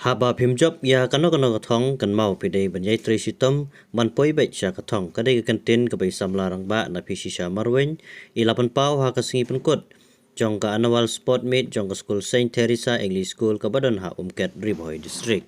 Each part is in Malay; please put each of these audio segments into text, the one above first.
Haba phimjob ya kano kathong kan mau pidei banjai Theresa man poi bai cha kathong kadai kantin ka bai samla rang ba Naphi shisha marwen ilapan pau ha ka Sngi Pynkut jong ka annual sport meet jong ka school Saint Theresa English School ka badon ha Umket Riboy district.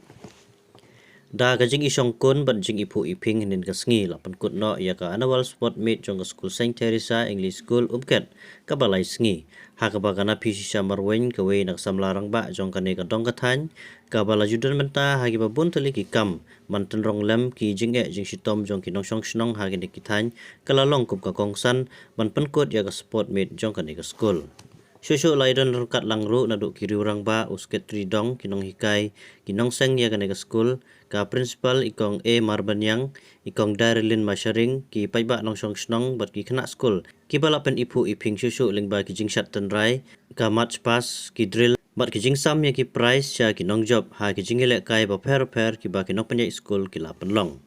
Da ka jing isong kun ban jing ipu iping hinin ka Sngi lapan kut no ya ka annual sport meet jong ka school Saint Theresa English School Umket ka balai Sngi ha ka ba ka Naphi shisha marwen ka wei nak samla rang ba jong ka ne ka dong ka thany ka bala judan menta ha ki ba bun tali ki kam man tan rong lem ki jing e jing sitom jong ki nong shong shnong ha ki ne ki thany ka la long kup ka Kongsan man Pynkut ya ka sport meet jong ka ne ka school. Shushu laidon rungkat langru na duk kiri urang ba usket tridong kinong hikai kinong seng ya kanega school ka principal ikong A Marbanyang ikong Darilin Masharing ki paiba nong shong snong bat ki kena school ki balapen ipu iping shushu lingba ki jingshat tanrai ka march pass ki drill bat ki jingsam ya ki prize sha kinong job ha ki jingile kai ba per ki ba kinong penjai school ki lapen long.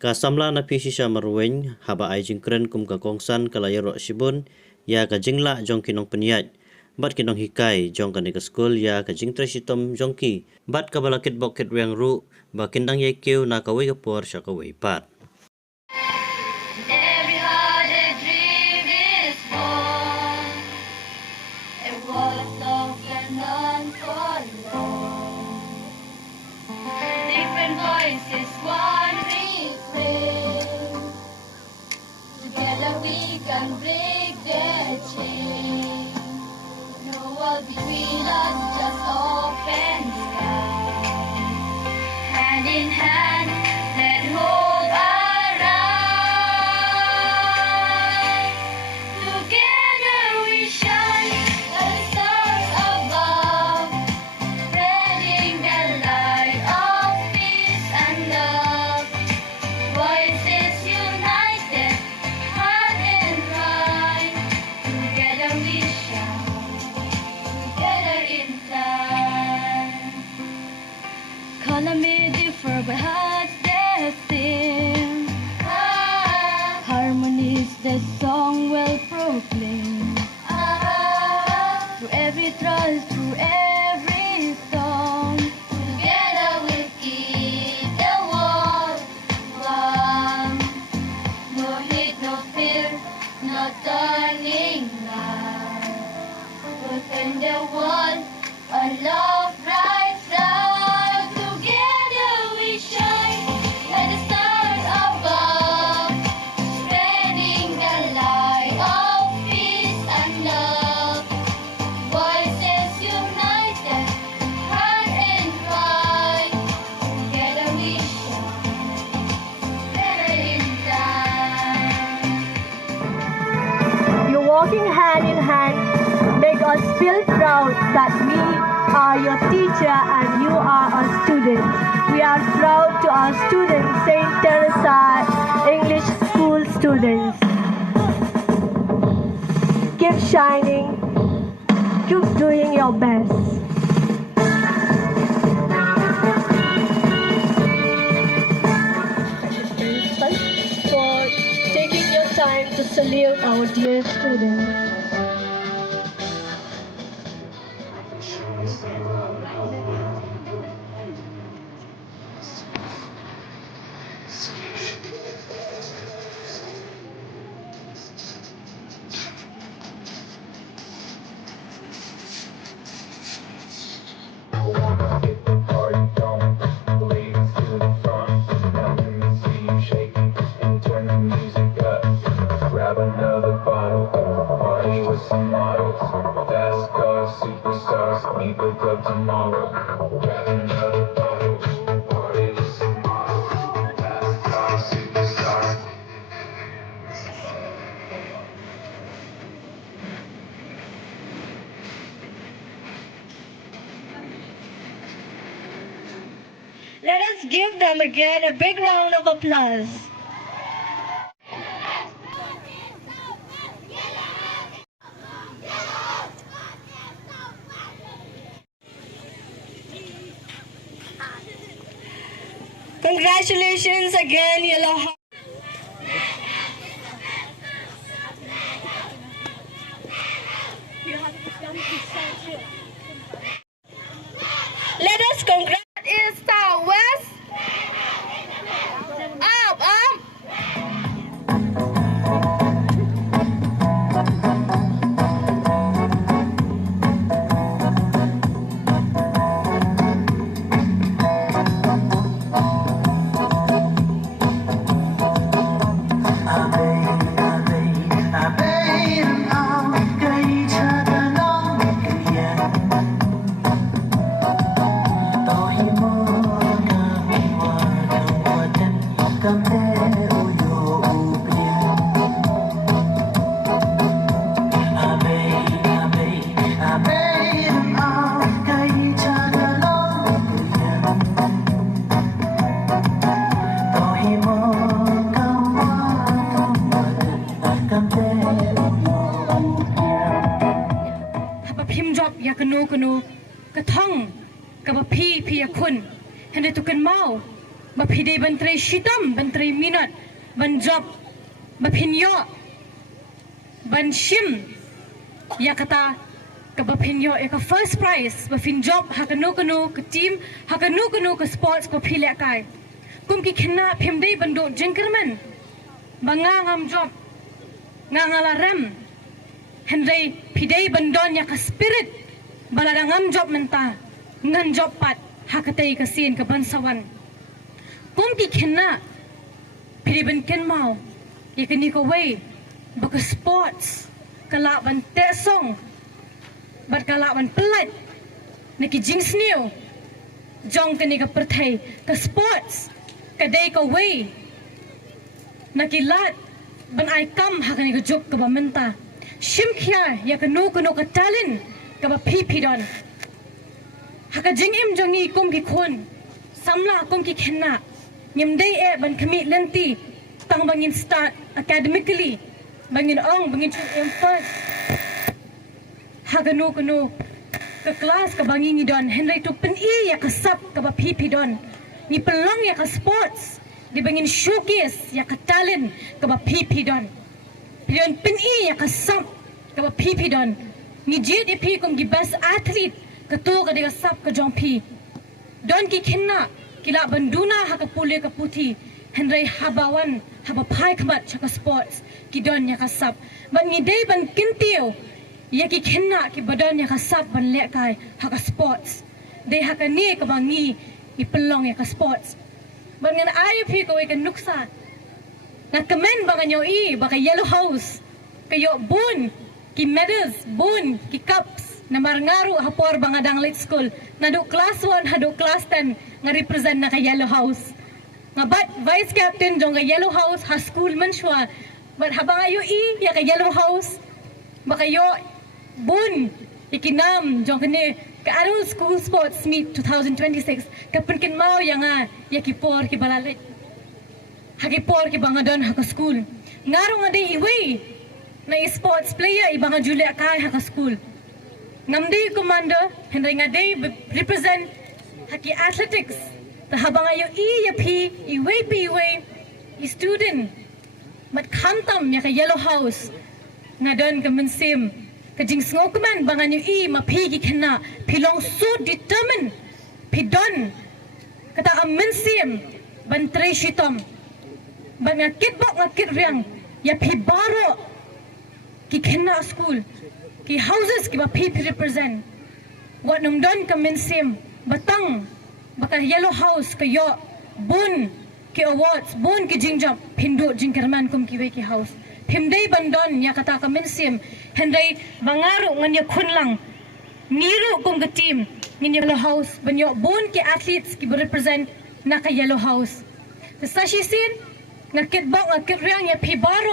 Ka Samla Naphi shisha marweng haba ai jingkren kum ka Kongsan ka layaro sibun ya ka jingla jong kinong penyat bat kinong hikai jong ka nika school ya ka jing tresitom jong ki bat ka balakit bokit weng ru ba kindang ye kiu na ka wei ka por sha ka wei pat. Every heart a dream is born. It was often unforlorn. Different voices, one refrain. Together we can break the chain. No wall between us, just open sky. Hand in hand, let hope arise. Together we shine, like stars above, spreading the light of peace and love. Voices united, heart and mind. Together we shine, together in time. Color may differ, but hearts the same. Harmony is the song we'll proclaim. Through every trust, through every song. Together we'll keep the world warm. No hate, no fear, no turning back. Within the world, a love bright star. Together we shine, like the stars above, spreading the light of peace and love. Voices united, heart and pride. Together we shine, better in time. You're walking hand in hand, make us feel proud that we are your teacher and you are our students. We are proud to our students, Saint Theresa English School students. Keep shining, keep doing your best. For taking your time to salute our dear students. Grab another bottle, party with some models, fast cars, superstars, meet the club tomorrow. Grab another bottle, party with some models, fast cars, superstars. Let us give them again a big round of applause. Congratulations again, Yellow Heart. Let us congratulate ya kanu katong kabapi pi akun hende tukan mau bapide bantrai shitam bantrai minat ban job bapinyo ban shim ya kata kabapinyo ka first prize bafin job hakanu ke team hakanu ke sports bapile kai kum ki khna phimdei bando jengkerman bangangam job ngangalaram hendai pidei bandon ya ka spirit baladangam job menta ngan job pat hakatei ka sin ka bansawan kum ki khna pidei ban ken mau ya ka ni ko way baka sports kala ban te song bat kala ban pelat niki jing snew jong ka ni ka perthai ka sports ka dei ka way nakilat ban ai kam hakani ka job ka bamenta shimkhya ya ka no ka talent ka ba pipi don haka jing im jongi kum ki khon samla kum ki khenna nyimdei e ban khami lenti tang bangin start academically bangin bangin chun em first haka no ka class ka bangin ni don henry tu pen ya ka sap ka ba pipi don ni pelong ya ka sports di bangin showcase ya ka talent ka ba pipi don pion pin ya ka sap ka ba pipi don ni GDP kum gi best athlete ka to ka de ka sap ka jong pi don ki khinna kila banduna ha ka pule ka puthi henry habawan haba phai khabat cha ka sports ki don ya ka sap ban ni dei ban kintiu ya ki khinna ki badon ya ka sap ban le kai ha ka sports de ha ka ni ka bangi i pelong ya ka sports bangan ayo pi ko ikan nuksa na kamen bangan yo baka yellow house kayo bun ki medals bun ki cups na marangaru hapor bangadang late school na do class 1 hado class 10 nga represent na ka yellow house nga bat vice captain jong ka yellow house ha school man shwa but habang ayo ya ka yellow house baka yo bun ikinam jong kani ka adult school sports meet 2026 kapun kin mau yang ya ki por ki balalit hagi por ki bangadon ha ka school ngaro nga dei iwi na sports player ibanga julia kai ha ka school ngamdi commander henry nga dei represent haki athletics ta habang ayo ya pi iwi student mat khantam ya ka yellow house ngadon ka mensim kajing sngokman bangan yu ma phigi khna philong so determined phidon kata amensim ban treshitom ban ngakit bok ngakit riang ya phibaro ki khna school ki houses ki ba phi represent what num don kamensim batang baka yellow house kayo bun ki awards bun ki jingjap phindu jingkerman kum ki we ki house phimdei bandon ya kata kamensim hendai bangaru ngan ya khunlang niru kum ka team ngin yellow house banyo bun ki athletes ki represent na ka yellow house sa shi sin ngakit bok ngakit riang ya phibaro